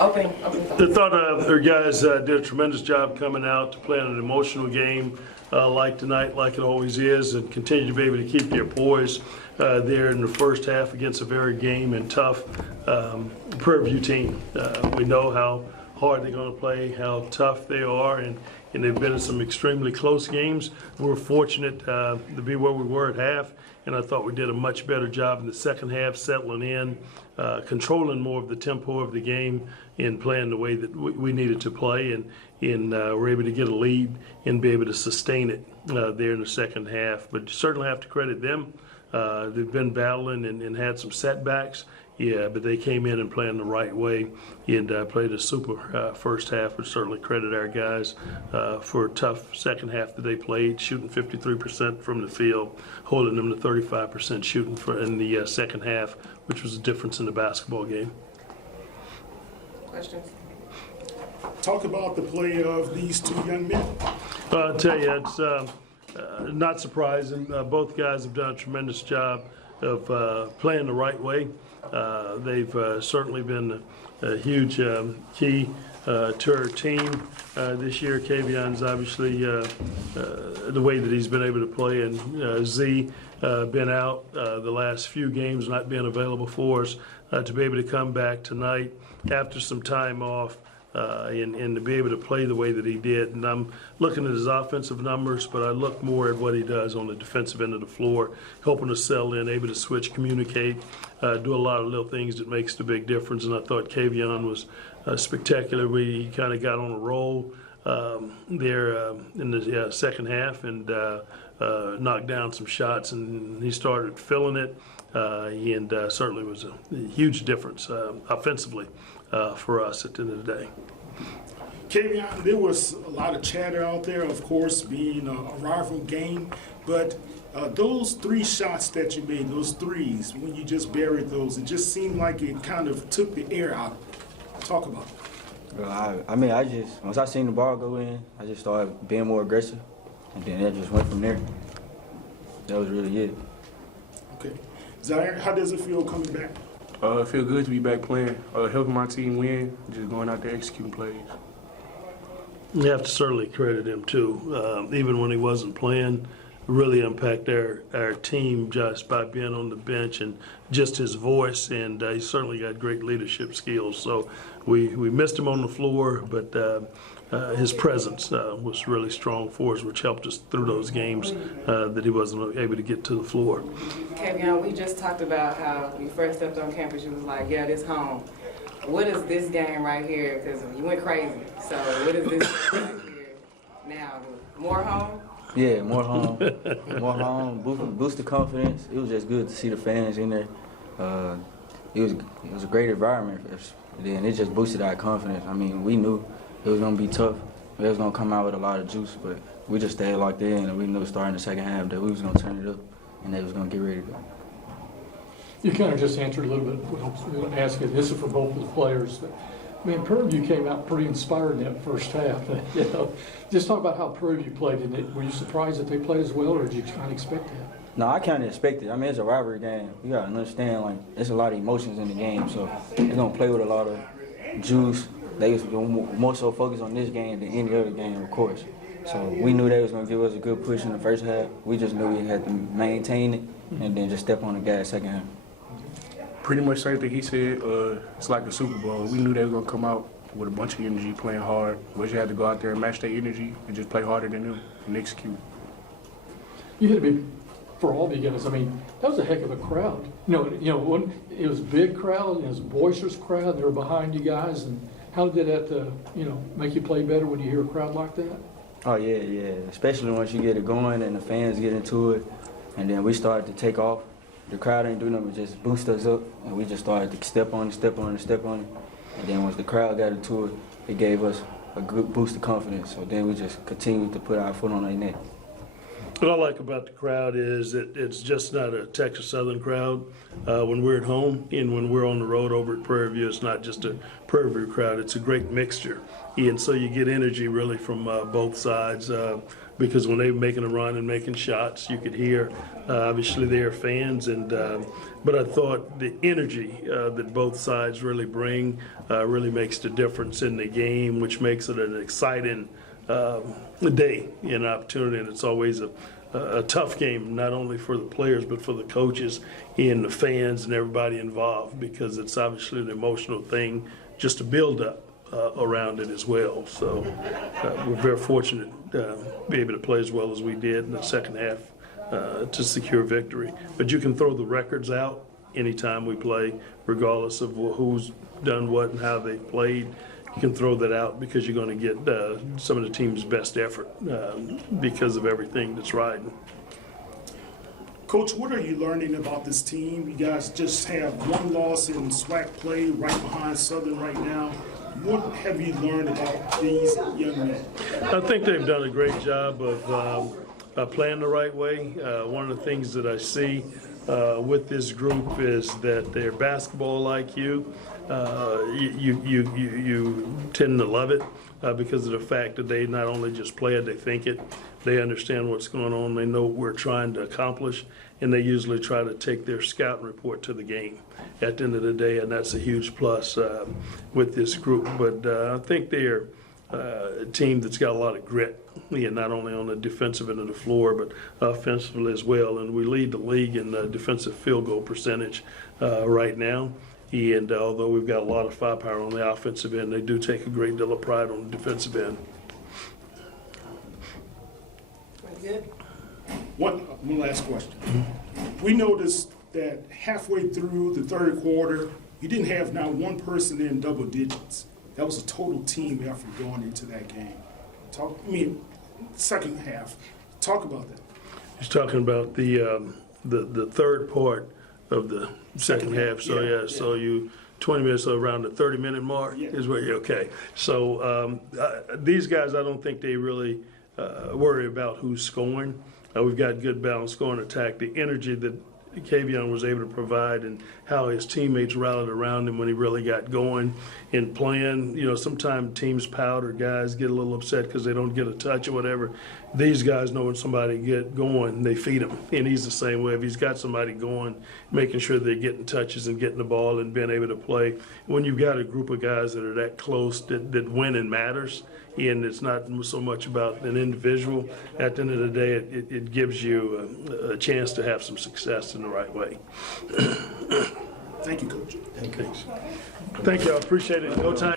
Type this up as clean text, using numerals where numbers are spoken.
Opening I thoughts. thought our guys did a tremendous job coming out to play in an emotional game like tonight, like it always is, and continue to be able to keep their poise there in the first half against a very game and tough Prairie View team. We know how hard they're going to play, how tough they are, and they've been in some extremely close games. We're fortunate to be where we were at half, and I thought we did a much better job in the second half, settling in, controlling more of the tempo of the game, and playing the way that we needed to play, and we're able to get a lead and be able to sustain it there in the second half. But you certainly have to credit them. They've been battling and had some setbacks. Yeah, but they came in and playing the right way and played a super first half. We certainly credit our guys for a tough second half that they played, shooting 53% from the field, holding them to 35% shooting in the second half, which was a difference in the basketball game. Questions? Talk about the play of these two young men. I'll tell you, it's not surprising. Both guys have done a tremendous job of playing the right way. They've certainly been a huge key to our team this year. Kavion's obviously the way that he's been able to play, and Z been out the last few games, not being available for us, to be able to come back tonight after some time off. And to be able to play the way that he did. And I'm looking at his offensive numbers, but I look more at what he does on the defensive end of the floor, helping us settle in, able to switch, communicate, do a lot of little things that makes the big difference. And I thought Kavion was spectacular. He kind of got on a roll there in the second half and knocked down some shots, and he started filling it. And certainly was a huge difference offensively for us at the end of the day. Kavion, there was a lot of chatter out there, of course, being a rival game, but those three shots that you made, those threes, when you just buried those, it just seemed like it kind of took the air out. Talk about it. Well, I mean, once I seen the ball go in, I just started being more aggressive, and then it just went from there. That was really it. Okay. Zaire, how does it feel coming back? I feel good to be back playing, helping my team win, just going out there executing plays. You have to certainly credit him too. Even when he wasn't playing, really impacted our team just by being on the bench and just his voice, and he certainly got great leadership skills. So we missed him on the floor, but his presence was really strong for us, which helped us through those games that he wasn't able to get to the floor. Kavion, we just talked about how when you first stepped on campus, you was like, yeah, this home. What is this game right here? Because you went crazy. So what is this game right here now? More home? Yeah, more home, more home, boost the confidence. It was just good to see the fans in there. It was a great environment. Then it just boosted our confidence. I mean, we knew it was gonna be tough. It was gonna come out with a lot of juice, but we just stayed locked in, and we knew starting the second half that we was gonna turn it up, and they was gonna get ready to go. You kind of just answered a little bit what I was going to ask you. This is for both of the players. I mean, Prairie View came out pretty inspired in that first half. You know, just talk about how Prairie View played in it. Were you surprised that they played as well, or did you kind of expect that? No, I kind of expected. I mean, it's a rivalry game. You gotta understand, like, there's a lot of emotions in the game, so they're gonna play with a lot of juice. They was more so focused on this game than any other game, of course. So we knew they was gonna give us a good push in the first half. We just knew we had to maintain it and then just step on the gas second half. Pretty much same thing he said. It's like a Super Bowl. We knew they were gonna come out with a bunch of energy, playing hard. But you had to go out there and match their energy and just play harder than them and execute. You had to be, for all of you guys, I mean, that was a heck of a crowd. It was a big crowd, it was a boisterous crowd. They were behind you guys. And how did that, make you play better when you hear a crowd like that? Oh, yeah. Especially once you get it going and the fans get into it. And then we started to take off. The crowd ain't doing nothing but just boost us up. And we just started to step on it. And then once the crowd got into it, it gave us a good boost of confidence. So then we just continued to put our foot on their neck. What I like about the crowd is that it's just not a Texas Southern crowd. When we're at home and when we're on the road over at Prairie View, it's not just a Prairie View crowd. It's a great mixture. And so you get energy really from both sides. because when they were making a run and making shots, you could hear, obviously, their fans. But I thought the energy that both sides really bring really makes the difference in the game, which makes it an exciting day and opportunity. And it's always a tough game, not only for the players, but for the coaches and the fans and everybody involved, because it's obviously an emotional thing just to build up around it as well. So we're very fortunate to be able to play as well as we did in the second half to secure victory. But you can throw the records out anytime we play, regardless of who's done what and how they played. You can throw that out because you're going to get some of the team's best effort because of everything that's riding. Coach, what are you learning about this team? You guys just have one loss in SWAC play right behind Southern right now. What have you learned about these young men? I think they've done a great job of playing the right way. One of the things that I see with this group is that they're basketball like you. You tend to love it because of the fact that they not only just play it, they think it. They understand what's going on. They know what we're trying to accomplish, and they usually try to take their scouting report to the game at the end of the day, and that's a huge plus with this group. But I think they're a team that's got a lot of grit, not only on the defensive end of the floor, but offensively as well. And we lead the league in defensive field goal percentage right now. And although we've got a lot of firepower on the offensive end, they do take a great deal of pride on the defensive end. Good. One last question. We noticed that halfway through the third quarter, you didn't have not one person in double digits. That was a total team effort going into that game. Second half. Talk about that. He's talking about the third part of the second half. So yeah. So you 20 minutes, so around the 30-minute mark is where you're okay. So these guys, I don't think they really worry about who's scoring. We've got good balanced scoring attack. The energy that Kavion was able to provide and how his teammates rallied around him when he really got going and playing. Sometimes teams pout or guys get a little upset because they don't get a touch or whatever. These guys know when somebody get going, they feed him. And he's the same way. If he's got somebody going, making sure they're getting touches and getting the ball and being able to play. When you've got a group of guys that are that close, that winning matters, and it's not so much about an individual. At the end of the day, it gives you a chance to have some success in the right way. Thank you, Coach. Thank you. I appreciate it. No time.